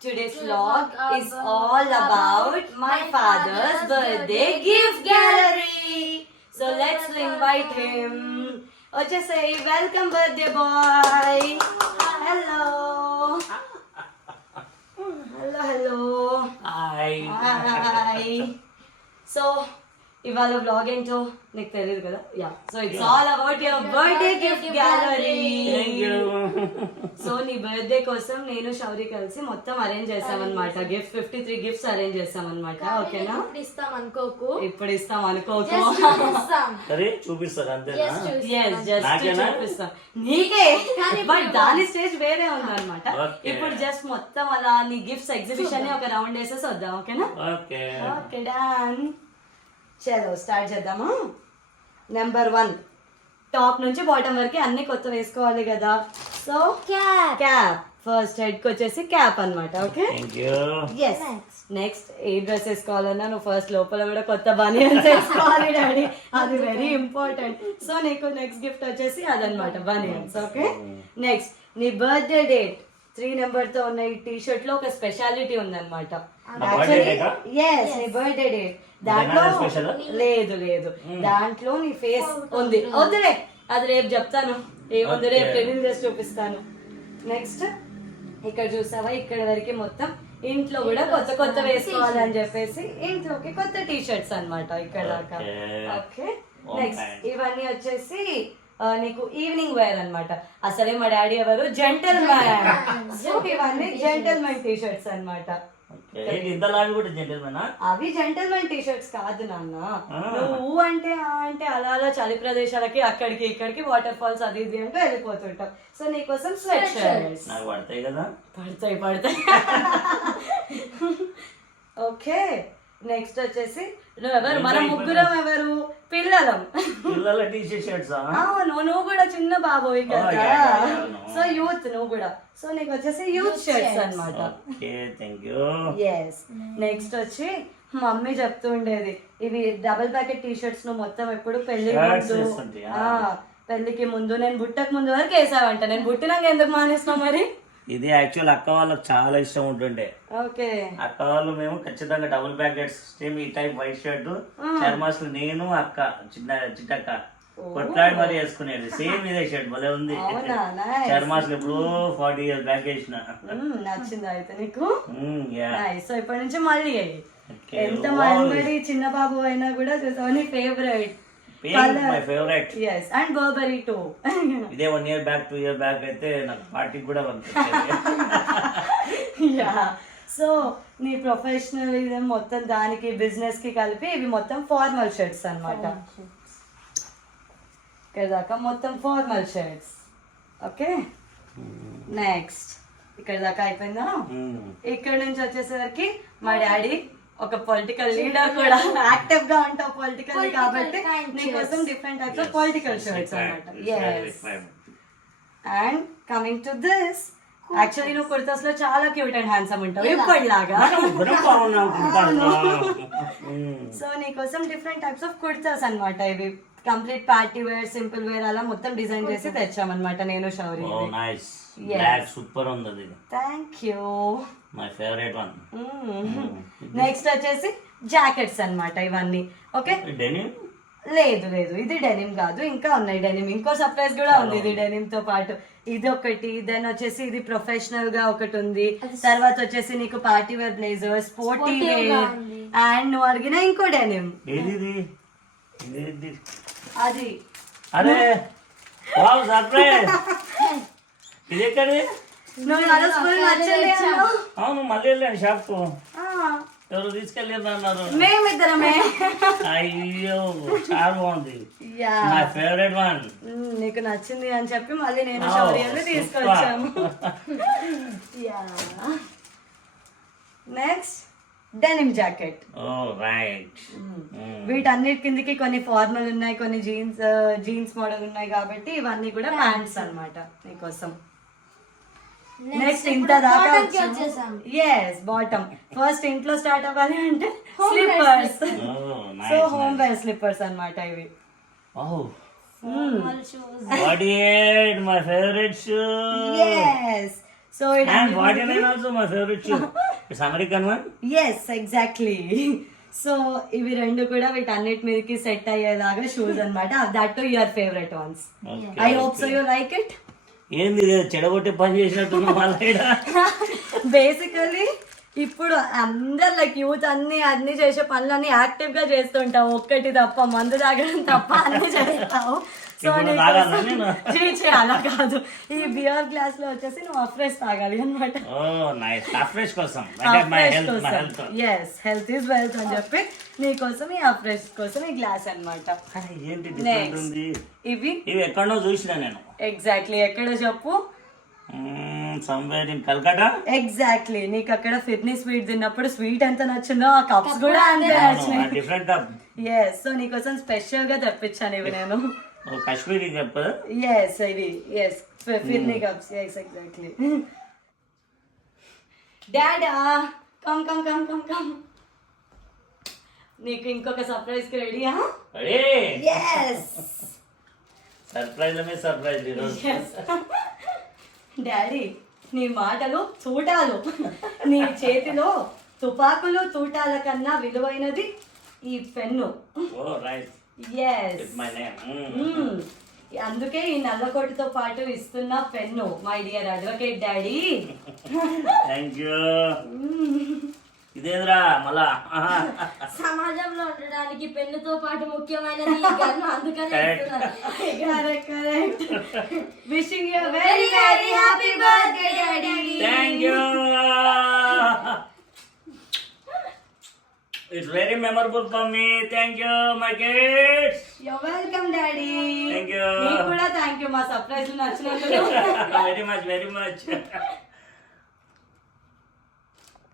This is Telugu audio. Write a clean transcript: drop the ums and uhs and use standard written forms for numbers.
Today's vlog is all about my father's birthday gift gallery. So let's invite him. Oh, just say welcome birthday boy. Hello. Hello. Hi. So, ఇవాళ వ్లాగ్ ఏంటో నీకు తెలియదు కదా yeah so it's all about your birthday gift gallery. So నీ బర్త్డే కోసం నేను శౌరి కలిసి మొత్తం అరేంజ్ చేసామన్నమాట. 53 గిఫ్ట్స్ అరేంజ్ చేసామన్నమాట. ఓకేనా? ఇప్పుడు ఇస్తాం అనుకోకు. చూపిస్తాం నీకే, బట్ దాని స్టేజ్ వేరే ఉందన్నమాట. ఇప్పుడు జస్ట్ మొత్తం అలా నీ గిఫ్ట్స్ ఎగ్జిబిషన్ ఒక రౌండ్ వేసేసి వద్దాం. ఓకేనా? Okay done. చలో స్టార్ట్ చేద్దామా. నెంబర్ 1 టాప్ నుంచి బాటమ్ వరకు అన్ని కొత్త వేసుకోవాలి కదా. సో క్యాప్ ఫస్ట్ హెడ్ కి వచ్చేసి క్యాప్ అన్నమాట. Okay yes. నెక్స్ట్ ఏ డ్రెస్ వేసుకోవాలన్నా నువ్వు ఫస్ట్ లోపల కూడా కొత్త బనియన్స్ వేసుకోవాలి డాడీ, అది వెరీ ఇంపార్టెంట్. సో నీకు నెక్స్ట్ గిఫ్ట్ వచ్చేసి అదనమాట బనియన్స్. ఓకే నెక్స్ట్ నీ బర్త్డే డేట్ 3 నెంబర్ తో ఉన్న ఈ టీ షర్ట్ లో ఒక స్పెషాలిటీ ఉందన్నమాట. ఎస్ నీ బర్త్డే డేట్ దాంట్లో లేదు దాంట్లో నీ ఫేస్ ఉంది. వద్దులే అది రేపు చెప్తాను ఏముంది, రేపు ట్రైనింగ్ చేసి చూపిస్తాను. నెక్స్ట్ ఇక్కడ చూసావా, ఇక్కడ వరకు మొత్తం ఇంట్లో కూడా కొత్త కొత్త వేసుకోవాలి అని చెప్పేసి ఇంట్లోకి కొత్త టీ షర్ట్స్ అనమాట ఇక్కడ దాకా. ఓకే నెక్స్ట్ ఇవన్నీ వచ్చేసి నీకు ఈవినింగ్ వేర్ అన్నమాట. అసలే మా డాడీ ఎవరు జెంటల్ మ్యాన్, సో ఇవన్నీ జెంటల్మెన్ టీ షర్ట్స్ అన్నమాట. అవి జెంటల్మెన్ టీ షర్ట్స్ కాదు నాన్న. నువ్వు అంటే అలా అలా చలి ప్రదేశాలకి అక్కడికి ఇక్కడికి వాటర్ ఫాల్స్ అది ఇది అంటే వెళ్ళిపోతుంటావు. సో నీకోసం స్వెట్ షర్ట్స్ పడతాయి కదా. పడతాయి. ఓకే నెక్స్ట్ వచ్చేసి నువ్వెవరు, మన ముగ్గురం ఎవరు పిల్లలం. నువ్వు కూడా చిన్న బాబోయ్ కదా, సో యూత్ నువ్వు కూడా. సో నీకు వచ్చేసి యూత్ షర్ట్స్ అన్నమాట. ఎస్ నెక్స్ట్ వచ్చి మమ్మీ చెప్తూ ఉండేది ఇవి డబుల్ ప్యాకెట్ టీ షర్ట్స్ నువ్వు మొత్తం ఎప్పుడు పెళ్లికి ముందు నేను బుట్టకు ముందు వరకు వేసావంట. నేను బుట్టినాక ఎందుకు మానేస్తున్నావు మరి? ఇది యాక్చువల్ అక్క వాళ్ళకి చాలా ఇష్టం ఉంటుండే. అక్క వాళ్ళు మేము ఖచ్చితంగా డబుల్ ప్యాకెట్స్ సేమ్ ఈ టైప్ వైట్ షర్ట్ చర్మాస్ నేను అక్క చిట్టక్క కొట్లాడి మరి వేసుకునేది సేమ్ ఇదే షర్ట్ భలే ఉంది. చర్మాస్ ఎప్పుడు 40 years బ్యాక్ వేసిన. నచ్చిందా అయితే నీకు? సో ఇప్పటి నుంచి మళ్ళీ ఎంత మంది చిన్న బాబు అయినా కూడా చూసావు నీ favourite my favourite. yes and Burberry too. ఇదే 1 year back 2 year back అయితే నాకు పార్టీ కూడా యా సో నీ ప్రొఫెషనలిజం మొత్తం దానికి బిజినెస్ కి కలిపి ఇవి మొత్తం ఫార్మల్ షర్ట్స్ అన్నమాట. ఇక్కడ దాకా మొత్తం ఫార్మల్ షర్ట్స్. ఓకే నెక్స్ట్ ఇక్కడ దాకా అయిపోయిందా? ఇక్కడ నుంచి వచ్చేసరికి మా డాడీ ఒక పొలిటికల్ లీడర్ కూడా, యాక్టివ్ గా ఉంటావు పొలిటికల్ కాబట్టి నీకోసం different types of political shirts అన్నమాట. And coming to this, actually నువ్వు కుర్తాస్ లో చాలా క్యూట్ అండ్ హ్యాండ్సమ్ ఉంటావు ఇప్పటిలాగా. సో నీకోసం డిఫరెంట్ టైప్స్ ఆఫ్ కుర్తాస్ అన్నమాట. ఇవి complete party wear, simple wear అలా మొత్తం డిజైన్ చేసి తెచ్చామన్నమాట నేను శౌరి. సూపర్ ఉంది. Thank you. My favourite one. Next వచ్చేసి జాకెట్స్ అన్నమాట ఇవన్నీ. ఓకే లేదు ఇది డెనిమ్ కాదు, ఇంకా ఉన్నాయి డెనిమ్. ఇంకో సర్ప్రైజ్ కూడా ఉంది ఇది డెనిమ్ తో పాటు. ఇది ఒకటి, దెన్ వచ్చేసి ఇది ప్రొఫెషనల్ గా ఒకటి ఉంది. తర్వాత వచ్చేసి నీకు party wear blazer, sporty wear, and నువ్వు అడిగిన ఇంకో డెనిమ్ అది. అరే వావ్ సర్ప్రైజ్. ఇది ఎక్కడి? అవును మళ్ళీ వెళ్ళాను షాప్ కు. ఎవరు తీసుకెళ్ళారు అన్నారు? మేమిద్దరమే. అయ్యో చాలా బాగుంది. My favourite one. నీకు నచ్చింది అని చెప్పి మళ్ళీ నేను శౌర్యాన్ని తీసుకొచ్చాము. Next denim jacket. వీటన్నిటి కిందకి కొన్ని ఫార్మల్ ఉన్నాయి, కొన్ని జీన్స్ మోడల్ ఉన్నాయి కాబట్టి ఇవన్నీ కూడా ప్యాంట్స్ అన్నమాట నీకోసం. నెక్స్ట్ ఇంత దాకా ఎస్ బాటమ్. ఫస్ట్ ఇంట్లో స్టార్ట్ అవ్వాలి అంటే slippers. So home wear slippers అన్నమాట ఇవి. My favourite shoe. yes so And 49 also my favorite shoe. It's American one. Yes exactly. So ఇవి రెండు కూడా వీటన్నిటి మీదకి సెట్ అయ్యేలాగా షూస్ అన్నమాట. That to your favourite ones. I hope so you like it. ఏంది చెడగొట్టి పని చేసినట్టున్నా వాళ్ళ బేసికలీ ఇప్పుడు అందరు లైక్ యూత్ అన్ని చేసే పనులన్నీ యాక్టివ్ గా చేస్తుంటావు, ఒక్కటి తప్ప మందు తాగడం తప్ప అన్ని చేస్తావు. సో అలా కాదు, ఈ బియర్ గ్లాస్ లో వచ్చేసి నువ్వు అఫ్రెష్ తాగాలి అనమాట. ఎస్, హెల్త్ ఈజ్ వెల్త్ అని చెప్పి నీకోసం ఈ అఫ్రెష్ కోసం ఈ గ్లాస్ అనమాట. ఇవి ఎక్కడో చూసినా నేను. ఎగ్జాక్ట్లీ, ఎక్కడ చెప్పు? Somewhere in Calcutta. ఎగ్జాక్ట్లీ, నీకు అక్కడ ఫిర్నీ స్వీట్ తిన్నప్పుడు స్వీట్ ఎంత నచ్చిందో ఆ కప్స్ కూడా అంతే నచ్చినాయి. Different cup. ఎస్, సో నీకోసం స్పెషల్ గా తెప్పించాను ఇవి నేను. కాశ్మీరీ కప్. ఎస్, ఇది yes phirni cups. Yes exactly. డాడా come come come come come, నీకు ఇంకొక సర్ప్రైజ్ కి రెడీయా? ఎస్, సర్ప్రైజ్ మీద సర్ప్రైజ్ ఈరోజు. డాడీ, నీ మాటలు తూటాలు, నీ చేతిలో తుపాకులు తూటాల కన్నా విలువైనది ఈ పెన్ను. అందుకే ఈ నల్లకోటితో పాటు ఇస్తున్న pen, my dear advocate daddy. Thank you. ఇదేంద్రా మళ్ళా సమాజంలో ఉండడానికి పెన్నుతో పాటు ముఖ్యమైనది ఈ గన్ను, అందుకనే correct. Wishing you very very happy birthday daddy. Thank you. It's very memorable for me. Thank you, my kids. You're welcome, Daddy. Thank you. నీకు కూడా థ్యాంక్ యూ మా surprise నచ్చినందుకు. Very much, very much.